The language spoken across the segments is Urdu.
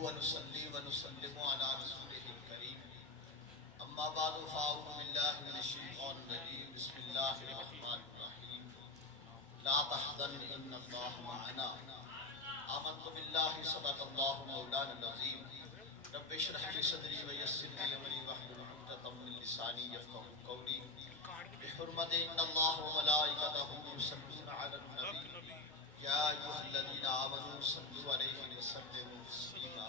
ونصلي ونسلم على رسوله الكريم أما بعد فأعوذ بالله من الشيطان الرجيم بسم الله الرحمن الرحيم لا تحزن إن الله معنا آمنت بالله صدق الله مولانا العظيم رب اشرح لي صدري ويسر لي أمري واحلل عقدة من لساني يفقهوا قولي بحرمة إن الله وملائكته يصلون على النبي يا أيها الذين آمنوا صلوا عليه وسلموا تسليما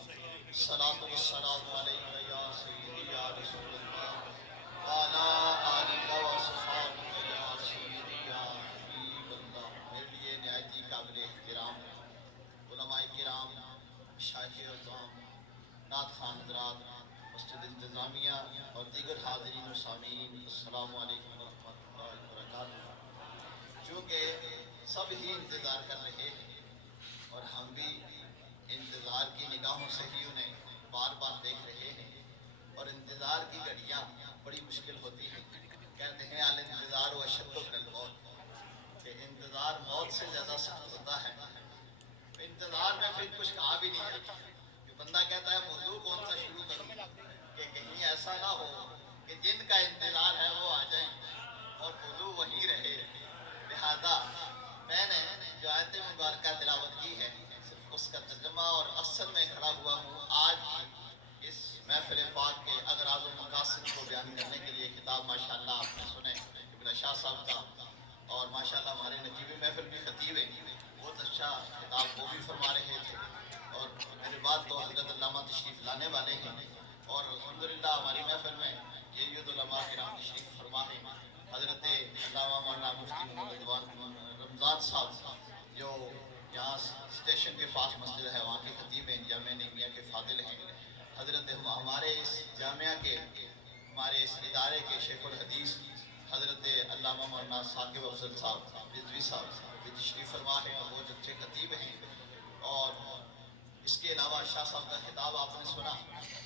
الصلاة والسلام عليك يا سيدي يا رسول الله وعلى آلك وصحبه يا سيدي يا حبيب اللہ. میرے لیے نہایت ہی قابل احترام علماء کرام، مشائخ اعظام، نعت خوان حضرات، مسجد انتظامیہ اور دیگر حاضرین و سامعین، السلام علیکم ورحمۃ اللہ وبرکاتہ. چونکہ سب ہی انتظار کر رہے ہیں اور ہم بھی انتظار کی نگاہوں سے ہی انہیں بار بار دیکھ رہے ہیں، اور انتظار کی گھڑیاں بڑی مشکل ہوتی ہیں. کہتے ہیں الانتظار اشد من الموت، کہ انتظار موت سے زیادہ سخت ہوتا ہے. انتظار میں پھر کچھ کہا بھی نہیں جاتا کہ بندہ کہتا ہے موضوع کون سا شروع کروں، کہ کہیں ایسا نہ ہو کہ جن کا انتظار ہے وہ آ جائیں اور موضوع وہیں رہے. لہذا میں نے جو آیت مبارکہ تلاوت کی ہے صرف اس کا ترجمہ اور اصل میں کھڑا ہوا ہوں آج کی اس محفل پاک کے اغراض و مقاصد کو بیان کرنے کے لیے. کتاب ماشاءاللہ آپ نے سنے ابن شاہ صاحب کا، اور ماشاءاللہ ہمارے نجیب محفل بھی خطیب ہیں، بہت اچھا کتاب وہ بھی فرما رہے تھے. اور میرے بعد تو حضرت علامہ تشریف لانے والے ہیں، اور الحمدللہ ہماری محفل میں یہ علماء کرام تشریف فرما ہیں. حضرت علامہ مولانا مفتی محمد رمضان صاحب جو یہاں اسٹیشن کے پاس مسجد ہے وہاں کے خطیب ہیں، جامعہ نعیمیہ کے فاضل ہیں. حضرت ہمارے اس جامعہ کے، ہمارے اس ادارے کے شیخ الحدیث حضرت علامہ مولانا ثاقب افضل صاحب رضوی صاحب بھی تشریف فرما ہیں اور بہت اچھے خطیب ہیں. اور اس کے علاوہ شاہ صاحب کا خطاب آپ نے سنا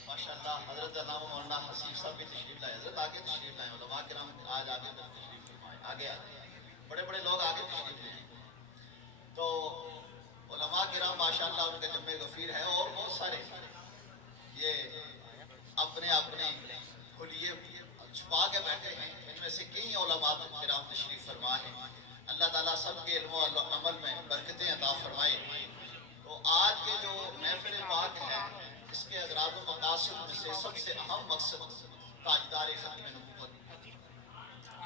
ماشاءاللہ. حضرت علامہ مولانا حسیب صاحب بھی تشریف لائے. حضرت آگے تشریف لائے، علماء کرام آج آگے تشریف فرمائے، آگے بڑے بڑے لوگ آگے تشریف لائے. تو علماء کرام ماشاءاللہ ان کا جمع غفیر ہے، اور بہت سارے یہ اپنے اپنے کلیے چھپا کے بیٹھے ہیں. ان میں سے کئی علماء کرام تشریف فرما ہیں. اللہ تعالیٰ سب کے علم و عمل میں برکتیں عطا فرمائے. تو آج کے جو محفل پاک ہے اس کے اغراض و مقاصد میں سے سب سے اہم مقصد تاجدار ختم نبوت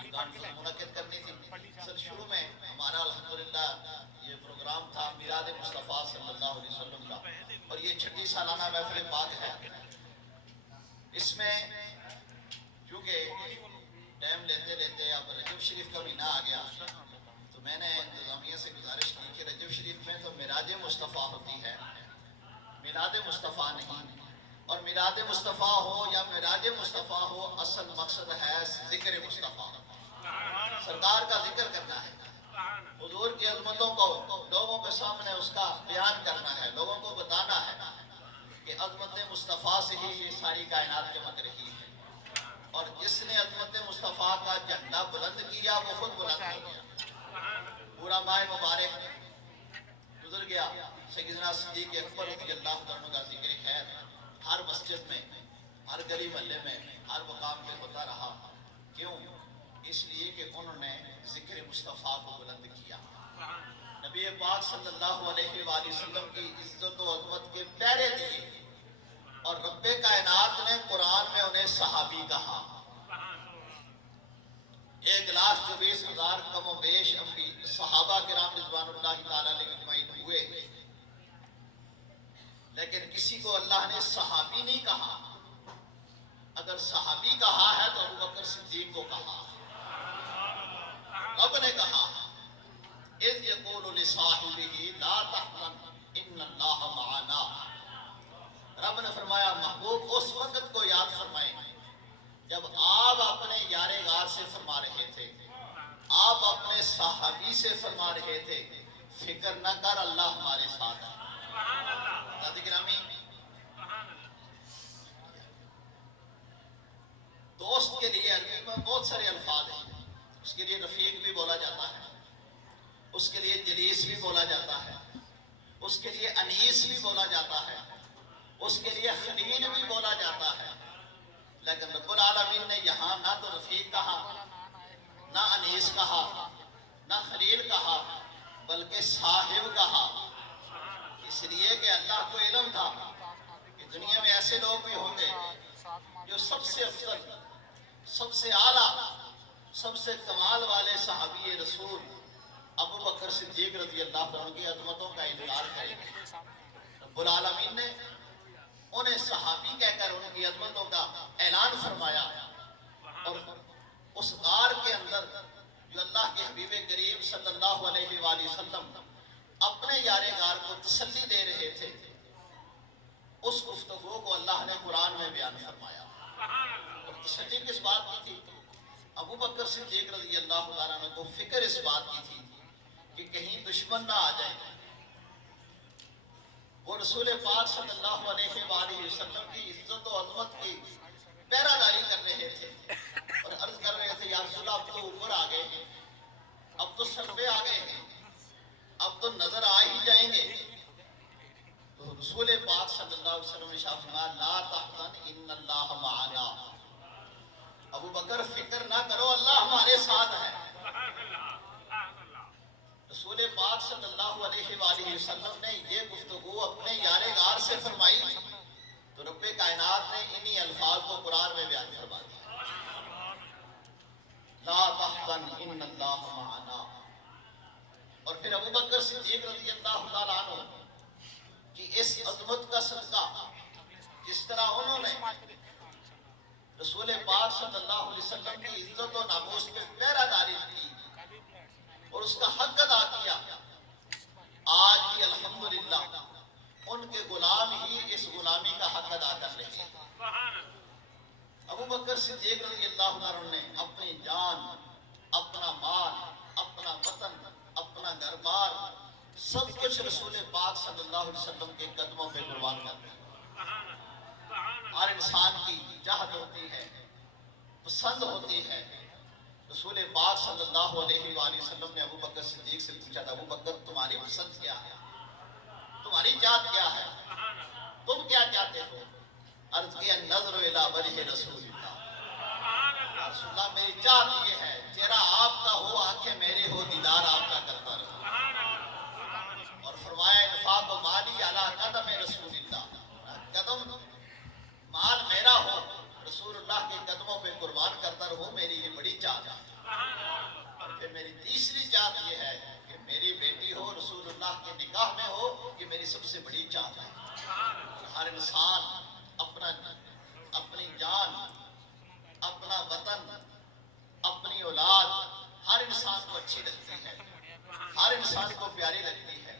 یہ کانفرنس منعقد کرنی تھی. سر شروع میں ہمارا الحمدللہ یہ پروگرام تھا میلاد مصطفیٰ صلی اللہ علیہ وسلم کا، اور یہ 6 سالانہ محفل پاک ہے. اس میں کیونکہ ٹائم لیتے لیتے اب رجب شریف کا مہینہ آ گیا، تو میں نے انتظامیہ سے گزارش کی کہ رجب شریف میں تو معراج مصطفیٰ ہوتی ہے، میلاد مصطفیٰ نہیں. اور میلاد مصطفیٰ ہو یا معراج مصطفیٰ ہو، اصل مقصد ہے ذکر مصطفیٰ، سرکار کا ذکر کرنا ہے، حضور کی عظمتوں کو لوگوں کے سامنے اس کا بیان کرنا ہے، لوگوں کو بتانا ہے کہ عظمت مصطفیٰ سے ہی یہ ساری کائنات چمک رہی ہے. اور جس نے عظمت مصطفیٰ کا جھنڈا بلند کیا وہ خود بلند ہو گیا. پورا ماہ مبارک گزر گیا، سیدنا صدیق اکبر رضی اللہ عنہ کا ذکر خیر ہر مسجد میں، ہر گلی محلے میں، ہر مقام پہ ہوتا رہا. کیوں؟ اس لیے کہ انہوں نے ذکر مصطفیٰ کو بلند کیا. نبی پاک صلی اللہ علیہ وآلہ وسلم کی عزت و عظمت کے پیرے دیے، اور رب کائنات نے قرآن میں انہیں صحابی کہا. 1,20,000 کم و بیش صحابہ کرام رضوان اللہ تعالیٰ علیہ اجمعین ہوئے، لیکن کسی کو اللہ نے صحابی نہیں کہا. اگر صحابی کہا ہے تو ابوبکر صدیق کو کہا. رب نے کہا اذ یقول لصاحبہ لا تحزن ان اللہ معنا. رب نے فرمایا محبوب اس وقت کو یاد فرمائیں جب آپ اپنے یار غار سے فرما رہے تھے، آپ اپنے صحابی سے فرما رہے تھے فکر نہ کر اللہ ہمارے ساتھ ہے. حضرت گرامی، دوست کے لیے عربی میں بہت سارے الفاظ ہیں. اس کے لیے رفیق بھی بولا جاتا ہے، اس کے لیے جلیس بھی بولا جاتا ہے، اس کے لیے انیس بھی بولا جاتا ہے، اس اللہ کو علم تھا کہ دنیا میں ایسے لوگ بھی ہوں گے جو سب سے افضل، سب سے اعلیٰ، سب سے کمال والے صحابی رسول ابو بکر صدیق رضی اللہ عنہ کی عظمتوں کا انکار کریں گے۔ رب العالمین نے انہیں صحابی کہہ کر ان کی عظمتوں کا اعلان فرمایا، اور اس غار کے اندر جو اللہ کے حبیب کریم صلی اللہ علیہ وآلہ وسلم اپنے یار غار کو تسلی دے رہے تھے، اس گفتگو کو اللہ نے قرآن میں بیان فرمایا۔ اور تسلی کس بات کی تھی؟ ابو بکر صدیق رضی اللہ عنہ کو فکر اس بات کی تھی کہ کہیں دشمن نہ آ جائے۔ وہ رسول پاک صلی اللہ علیہ وآلہ وسلم کی عزت و عظمت کی پہرہ داری کر رہے تھے اور عرض کر رہے تھے، یا رسول اللہ اب تو اوپر آ گئے ہیں، اب تو سر پہ آ گئے ہیں، اب تو نظر آ ہی جائیں گے۔ تو رسول پاک صلی اللہ علیہ وسلم نے ارشاد فرمایا، لا تحزن ان اللہ معنا، ابو بکر فکر نہ کرو، اللہ ہمارے ساتھ ہے۔ رسول پاک صلی اللہ علیہ وآلہ وسلم نے یہ گفتگو اپنے یار غار سے فرمائی تو رب کائنات نے انہی الفاظ کو قرآن میں بیان فرما دیا، لا تحزن ان اللہ معنا۔ اور پھر ابو بکر صدیق رضی اللہ تعالیٰ عنہ کی اس عظمت کا صدقہ، جس طرح انہوں نے رسول پاک صلی اللہ علیہ وسلم کی عزت و ناموس پہ پہرہ داری کی اور اس کا حق ادا کیا، آج بھی الحمدللہ ان کے غلام ہی اس غلامی کا حق ادا کر رہے ہیں۔ ابو بکر صدیق رضی اللہ عنہ نے اپنی جان، اپنا مال، اپنا وطن، اپنا گھر بار، سب کچھ رسول پاک صلی اللہ علیہ وسلم کے قدموں پہ قربان کر دیا۔ ہر انسان کی چاہت ہوتی ہے، پسند ہوتی ہے۔ رسول پاک صلی اللہ علیہ وآلہ وسلم نے ابو بکر صدیق سے پوچھا تھا، ابو بکر تمہاری پسند کیا ہے، تمہاری چاہت کیا ہے، تم کیا چاہتے ہو؟ عرض کیا، نظر الی وجہ رسول اللہ، رسول اللہ میری چاہت یہ ہے چہرہ آپ کا ہو، آنکھیں میرے ہو، دیدار آپ کا کرتا رہو۔ اور فرمایا، انفاق مالی علی قدم رسول اللہ، قدم مال میرا ہو، رسول اللہ کے قدموں پہ قربان کرتا رہو، میری یہ بڑی چاہت ہے۔ اور پھر میری تیسری چاہت یہ ہے کہ میری بیٹی ہو، رسول اللہ کے نکاح میں ہو، یہ میری سب سے بڑی چاہت ہے۔ ہر انسان اپنی جان، اپنا وطن، اپنی اولاد ہر انسان کو اچھی لگتی ہے، ہر انسان کو پیاری لگتی ہے۔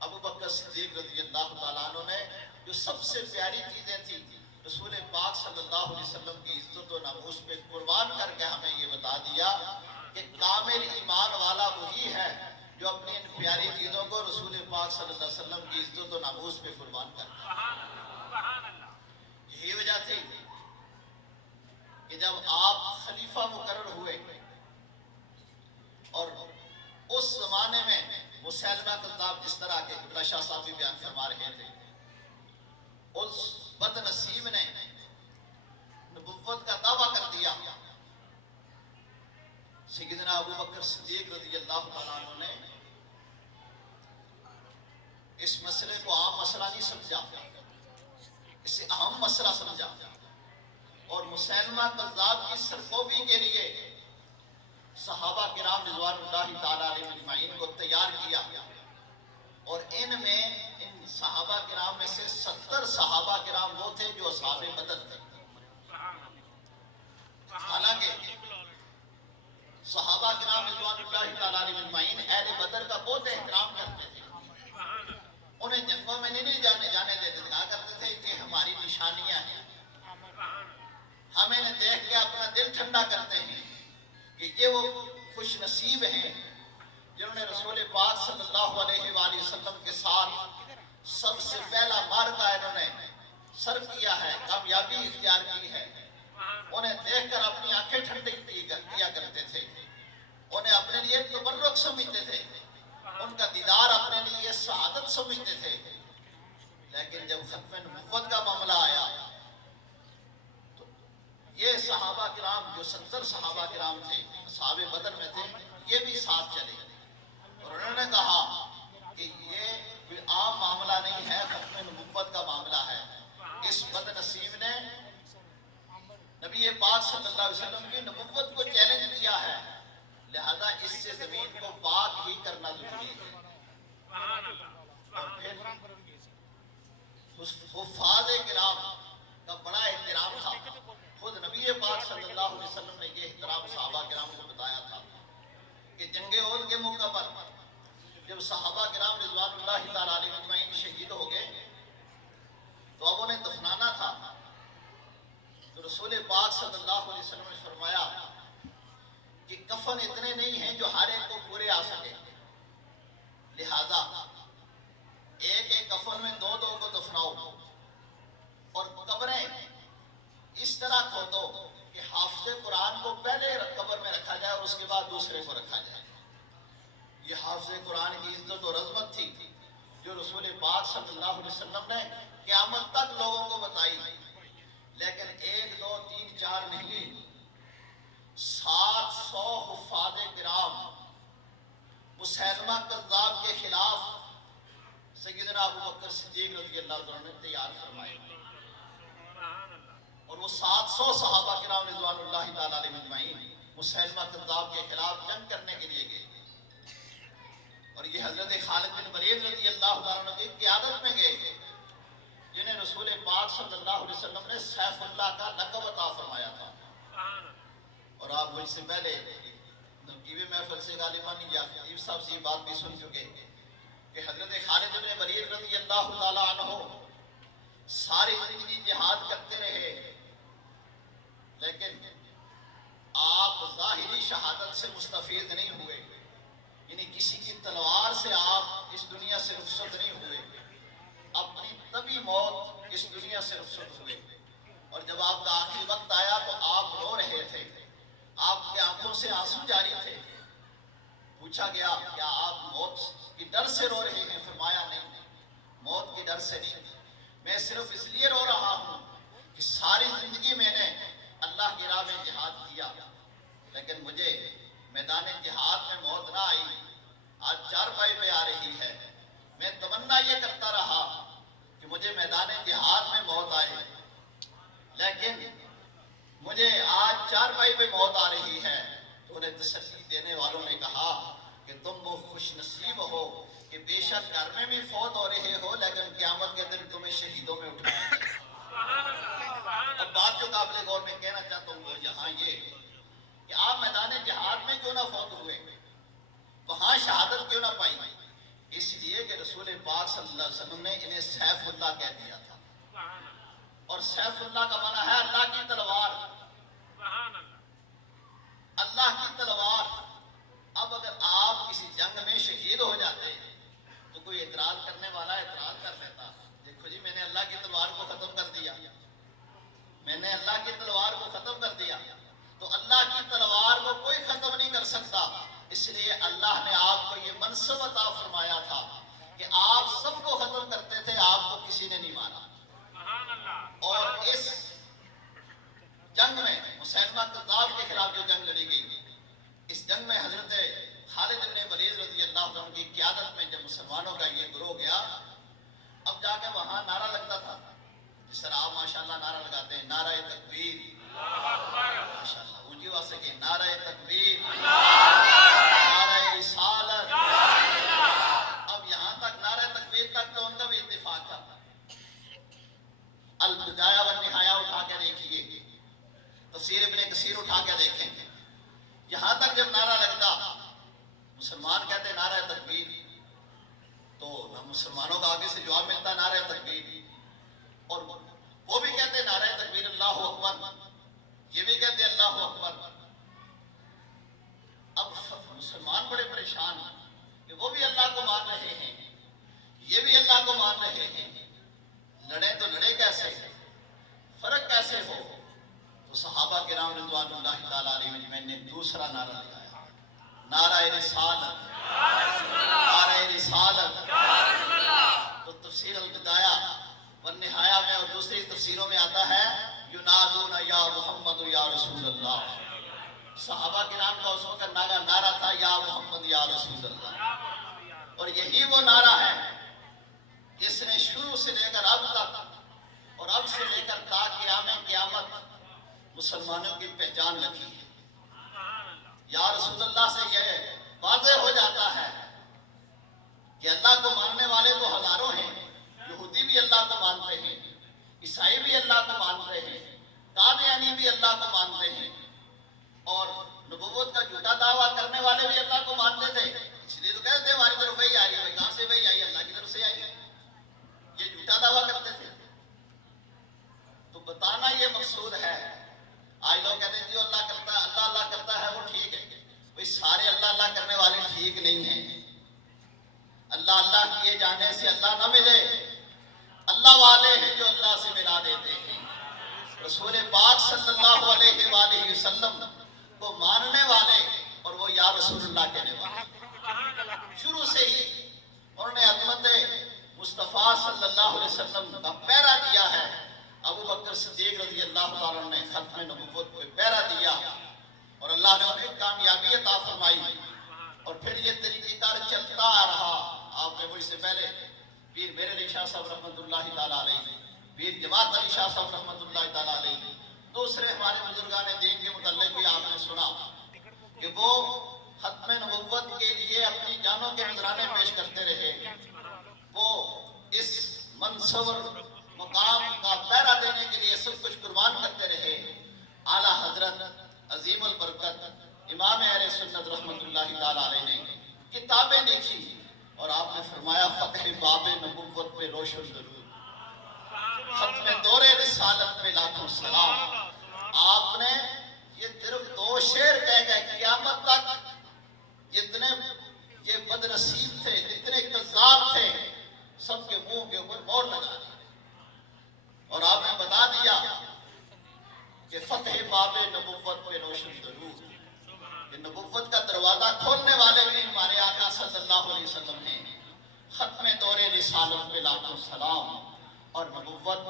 ابو بکر صدیق رضی اللہ تعالیٰ عنہ نے جو سب سے پیاری چیزیں تھیں رسول پاک صلی اللہ علیہ وسلم کی عزت و ناموس پہ قربان کر کے ہمیں یہ بتا دیا کہ کامل ایمان والا وہی ہے جو اپنی ان پیاری چیزوں کو رسول پاک صلی اللہ علیہ وسلم کی عزت و ناموس پہ قربان کرتا ہے۔ یہی وجہ تھی کہ جب آپ خلیفہ مقرر ہوئے اور اس زمانے میں مسیلمہ کذاب، جس طرح کے قبلہ شاہ صاحب بھی بیان فرما رہے تھے، اس بد نصیب نے نبوت کا دعویٰ کر دیا۔ سیدنا ابو بکر صدیق رضی اللہ تعالیٰ عنہ نے اس مسئلے کو عام مسئلہ نہیں سمجھا، اسے اہم مسئلہ سمجھا، اور مسیلمہ کذاب کی سرکوبی کے لیے صحابہ کرام رضوان اللہ تعالیٰ علیہ اجمعین کو تیار کیا، اور ان میں ان صحابہ کرام میں سے 70 صحابہ کرام وہ تھے جو اصحاب بدر تھے۔ حالانکہ صحابہ کرام رضوان اللہ تعالیٰ علیہ اجمعین اہل بدر کا بہت احترام کرتے تھے، انہیں جنگوں میں نہیں جانے دیتے تھے، کہا کرتے تھے کہ ہماری نشانیاں ہیں، ہم انہیں دیکھ کے اپنا دل ٹھنڈا کرتے ہیں کہ یہ وہ خوش نصیب ہیں جنہوں نے رسول پاک صلی اللہ علیہ وآلہ وسلم کے ساتھ سب سے پہلا معرکہ انہوں نے سر کیا ہے، کامیابی اختیار کی ہے۔ انہیں دیکھ کر اپنی آنکھیں ٹھنڈی کیا کرتے تھے، انہیں اپنے لیے تبرک سمجھتے تھے، ان کا دیدار اپنے لیے سعادت سمجھتے تھے۔ لیکن جب ختم نبوت کا معاملہ آیا تو یہ صحابہ کرام جو 70 صحابہ کرام تھے، اصحاب بدر میں تھے، یہ بھی ساتھ چلے، اور انہوں نے کہا کہ یہ کوئی عام معاملہ نہیں ہے، صلی اللہ علیہ وسلم کی نبوت کو چیلنج کیا ہے، لہذا اس سے زمین کو پاک ہی کرنا ضروری ہے۔ اور پھر حفاظ کرام کا بڑا احترام تھا، خود نبی پاک صلی اللہ علیہ وسلم نے یہ احترام صحابہ کرام کو بتایا تھا کہ جنگ احد کے موقع پر جب صحابہ کرام رضوان اللہ تعالیٰ علیہ اجمعین شہید ہو گئے تو اب انہیں دفنانا تھا، تو رسول پاک صلی اللہ علیہ وسلم نے فرمایا کہ کفن اتنے نہیں ہیں جو ہر ایک کو پورے آ سکے، لہذا ایک ایک کفن میں دو دو کو دفناؤ اور قبریں اس طرح کھودو کہ حافظ قرآن کو پہلے قبر میں رکھا جائے اور اس کے بعد دوسرے کو رکھا جائے۔ یہ حافظ قرآن کی عزت اور عظمت تھی جو رسول پاک صلی اللہ علیہ وسلم نے قیامت تک لوگوں کو بتائی، لیکن ایک دو تین چار نہیں، 700 حفاظ کرام مسیلمہ کذاب کے خلاف سیدنا ابو بکر صدیق رضی اللہ عنہ نے تیار فرمائے، اور وہ 700 صحابہ کرام رضوان اللہ تعالیٰ علیہ اجمعین مسیلمہ کذاب کے خلاف جنگ کرنے کے لیے گئے، اور یہ حضرت خالد بن ولید رضی اللہ تعالیٰ عنہ کی قیادت میں گئے، جنہیں رسول پاک صلی اللہ علیہ وسلم نے سیف اللہ کا لقب عطا فرمایا تھا۔ اور آپ مجھ سے پہلے نقیب محفل سے غالباً یا خطیب صاحب سے یہ بات بھی سن چکے کہ حضرت خالد بن ولید رضی اللہ تعالیٰ عنہ ساری زندگی جہاد کرتے رہے، لیکن آپ ظاہری شہادت سے مستفید نہیں ہوئے، یعنی کسی کی تلوار سے آپ اس دنیا سے رخصت نہیں ہوئے، اپنی طبی موت اس دنیا سے رخصت ہوئے، اور جب آپ کا آخری وقت آیا تو آپ رو رہے تھے، آپ کے آنکھوں سے آنسو جاری تھے۔ پوچھا گیا کیا آپ موت کی ڈر سے رو رہے ہیں؟ فرمایا نہیں، موت کی ڈر سے نہیں، میں صرف اس لیے رو رہا ہوں کہ ساری زندگی میں نے اللہ کی راہ میں جہاد کیا، لیکن مجھے میدان جہاد میں موت نہ آئی، آج چارپائی پہ آ رہی ہے، میں تمنا یہ کرتا رہا کہ مجھے میدان جہاد میں موت آئے، لیکن مجھے آج چارپائی پہ موت آ رہی ہے۔ تو انہیں تسلی دینے والوں نے کہا کہ تم وہ خوش نصیب ہو کہ بے شک گھر میں بھی فوت ہو رہے ہو، لیکن قیامت کے دن تمہیں شہیدوں میں اٹھایا جائے۔ اب بات جو قابل غور میں کہنا چاہتا ہوں وہ یہاں یہ کہ آپ میدان جہاد میں کیوں نہ فوت ہوئے، وہاں شہادت کیوں نہ پائی؟ اس لیے کہ رسول پاک صلی اللہ علیہ وسلم نے انہیں سیف اللہ کہہ دیا تھا، اور سیف اللہ کا معنی ہے اللہ کی تلوار، اللہ کی تلوار۔ اب اگر آپ کسی جنگ میں شہید ہو جاتے تو کوئی اعتراض کرنے والا اعتراض کر لیتا، دیکھو جی میں نے اللہ کی تلوار کو ختم کر دیا، میں نے اللہ کی تلوار کو ختم کر دیا، تو اللہ کی تلوار کو کوئی ختم نہیں کر سکتا، اس لیے اللہ نے آپ کو یہ منصب عطا فرمایا تھا کہ آپ سب کو ختم کرتے تھے، آپ کو کسی نے نہیں مارا۔ اور اس جنگ میں مسیلمہ کذاب کے خلاف جو جنگ لڑی گئی، اس جنگ میں حضرت خالد بن ولید رضی اللہ عنہ کی قیادت میں جب مسلمانوں کا یہ گروہ گیا، اب جا کے وہاں نعرہ لگتا تھا جس طرح آپ ماشاءاللہ نعرہ لگاتے ہیں، نعرہ تکبیر، ماشاءاللہ اونچی آواز سے کہ نعرہ تکبیر، نعرہ رسالت۔ اب یہاں تک نعرہ تکبیر تک تو ان کا بھی اتفاق تھا۔ البدایہ والنہایہ اٹھا کے دیکھیے، تفسیر ابن کثیر اٹھا کے دیکھیں، یہاں تک جب نعرہ لگتا مسلمان کہتے نعرہ تکبیر، تو مسلمانوں کا آگے سے جواب ملتا نعرہ تکبیر، اور وہ بھی کہتے نعرہ تکبیر اللہ اکبر، یہ بھی کہتے اللہ اکبر۔ اب مسلمان بڑے پریشان ہیں کہ وہ بھی اللہ کو مان رہے ہیں، یہ بھی اللہ کو مان رہے ہیں، لڑے تو لڑے کیسے، فرق کیسے ہو؟ تو صحابہ کرام رضوان اللہ تعالیٰ علیہ اجمعین نے دوسرا نعرہ لگایا، نعرہ رسالت، نعرہ رسالت۔ تو تفسیر البدایہ والنہایہ میں اور دوسری تفسیروں میں آتا ہے ینادون یا محمد یا رسول اللہ۔ صحابہ کرام کا اس وقت نعرہ تھا یا محمد یا رسول اللہ، اور یہی وہ نعرہ ہے جس نے شروع سے لے کر اب تک اور اب سے لے کر تا قیام قیامت مسلمانوں کی اللہ کو مانتے ہیں، عیسائی بھی اللہ کو مانتے ہیں، قادیانی بھی اللہ کو مانتے ہیں، اور نبوت کا جھوٹا دعویٰ کرنے والے بھی اللہ کو مانتے تھے، اس لیے تو کہتے تھے ہماری طرف وہی آئی ہے، کہاں سے وہی آئی؟ اللہ کی طرف سے آئی ہے، یہ جھوٹا دعویٰ کرتے تھے۔ تو بتانا یہ مقصود ہے۔ آج لوگ کہتے ہیں جو اللہ کرتا ہے، اللہ اللہ کرتا ہے وہ ٹھیک ہے، بھئی سارے اللہ اللہ کرنے والے ٹھیک نہیں ہیں۔ اللہ اللہ کیے جانے سے اللہ نہ ملے، اللہ والے ہیں جو اللہ سے ملا دیتے ہیں۔ رسول پاک صلی اللہ علیہ وآلہ وسلم کو ماننے والے اور وہ یا رسول اللہ کہنے والے، شروع سے ہی انہوں نے عظمت مصطفیٰ صلی اللہ علیہ وسلم کا پیرا دیا ہے۔ ابو بکر صدیق رضی اللہ تعالیٰ نے ختم نبوت کو پیرا دیا اور اللہ نے انہیں کامیابی عطا فرمائی، اور پھر یہ طریقہ کار چلتا آ رہا۔ آپ نے وہ اس سے پہلے پیر میرے علی شاہ صاحب رحمۃ اللہ تعالیٰ علیہ، پیر جماعت علی شاہ صاحب رحمۃ اللہ تعالیٰ علیہ، دوسرے ہمارے بزرگان دین کے متعلق بھی آپ نے سنا کہ وہ ختم نبوت کے لیے اپنی جانوں کے نذرانے پیش کرتے رہے، وہ اس منصب مقام کا پیرا دینے کے لیے سب کچھ قربان کرتے رہے۔ اعلیٰ حضرت عظیم البرکت امام اہل سنت رحمۃ اللہ تعالیٰ علیہ نے کتابیں لکھی اور آپ نے فرمایا فتح باب نبوت پہ روشن درود، ختم دور رسالت پہ لاکھوں سلام۔ آپ نے یہ صرف 2 شعر کہہ گئے، قیامت تک جتنے یہ بد نصیب تھے، جتنے کذاب تھے، سب کے منہ کے اوپر مور لگا دی، اور آپ نے بتا دیا کہ فتح باب نبوت پہ روشن درود، کہ نبوت کا دروازہ کھولنے والے بھی ہمارے آقا صلی اللہ علیہ وسلم ہیں۔ ختم دور رسالت پہ لاکھوں سلام، اور نبوت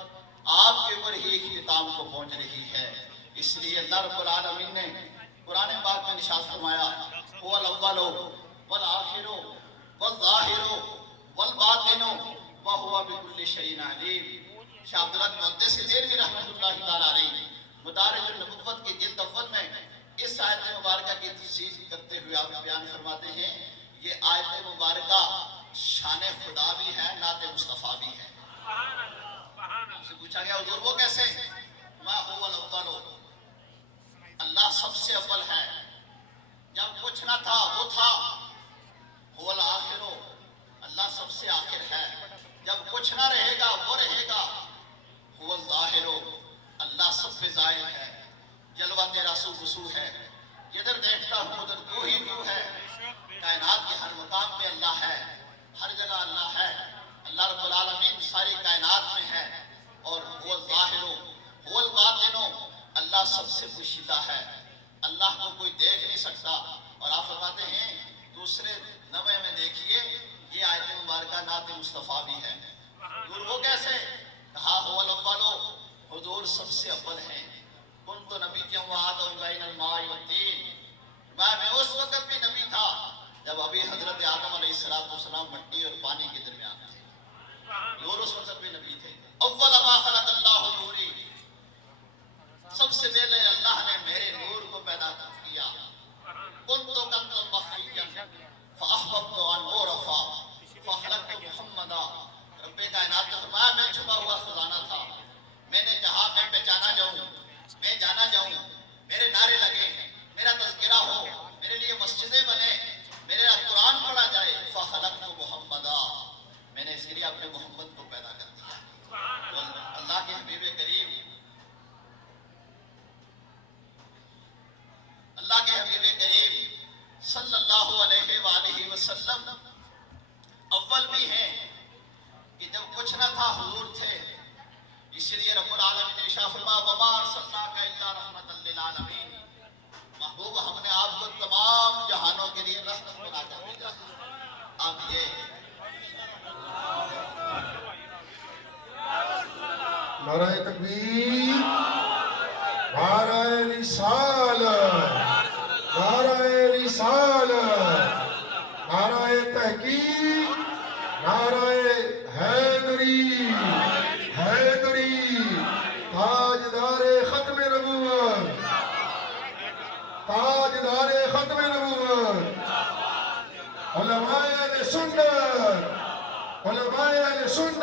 آپ کے اوپر ہی اختتام کو پہنچ رہی ہے۔ اس لیے اللہ رب العالمین نے قرآن پاک میں ارشاد فرمایا هو الاول والآخر والظاہر والباطن وهو بكل شيء علیم۔ شاہ عبدالحق محدث دہلوی رحمۃ اللہ تعالیٰ علیہ مدارج النبوت کے جلد اول میں اس آیت مبارکہ کی تفسیر کرتے ہوئے آپ بیان فرماتے ہیں، یہ آیت مبارکہ شان خدا بھی ہے، نعت مصطفیٰ بھی ہے۔ سے پوچھا گیا حضور وہ کیسے؟ ما هو الاول، اللہ سب سے اول ہے، جب کچھ نہ تھا وہ تھا۔ هو الآخر، اللہ سب سے آخر ہے، جب کچھ نہ رہے گا وہ رہے گا۔ هو الظاہر، اللہ سب پہ ظاہر ہے، جلوہ تیرا سو بسو ہے، جدھر دیکھتا ہوں ادھر تو ہی تو ہے، کائنات کے ہر مقام پہ اللہ ہے، ہر جگہ اللہ ہے، اللہ رب العالمین ساری کائنات میں ہے۔ اور هو الظاہر هو الباطن، اللہ سب سے پوشیدہ ہے، اللہ کو کوئی دیکھ نہیں سکتا۔ اور آپ فرماتے ہیں دوسرے نمے میں دیکھیے یہ آیت مبارکہ نعت مصطفیٰ بھی ہے۔ حضور وہ کیسے؟ کہا هو الاول، حضور سب سے اول ہیں۔ کنت نبیا وآدم بین الماء والطین، میں اس وقت بھی نبی تھا جب ابھی حضرت آدم علیہ السلام مٹی اور پانی کے درمیان تھے، حضور اس وقت بھی نبی تھے۔ اول ما خلق اللہ نوری، سب سے پہلے اللہ نے میرے نور کو پیدا کیا۔ کنت کنزا مخفیا فاحببت ان اعرف فخلقت محمدا، رب کائنات نے فرمایا میں چھپا ہوا خزانہ تھا، میں نے کہا میں پہچانا جاؤں، میں جانا جاؤں، میرے نعرے لگے، میرا تذکرہ ہو، میرے لیے مسجدیں بنے، میرا قرآن پڑھا جائے۔ فخلقت محمدا، میں نے اس لیے اپنے محمد کو پیدا کر دیا۔ تو اللہ کے حبیب کریم، اللہ کے حبیب کریم صلی اللہ علیہ وآلہ وسلم اول بھی ہیں کہ جب کچھ نہ تھا حضور تھے۔ اس لیے رب العالمین نے ارشاد فرمایا وما ارسلناک الا رحمۃ للعالمین، محبوب ہم نے آپ کو تمام جہانوں کے لیے رحمت بنا کر بھیجا۔ اب یہ نعرہ تکبیر، نعرہ رسالت، نعرہ رسالت، نعرہ تحقیق، نعرہ حیدری، حیدری، تاجدار ختم نبوت، تاجدار ختم نبوت، علماء اہل سنت، علماء اہل سنت،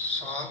7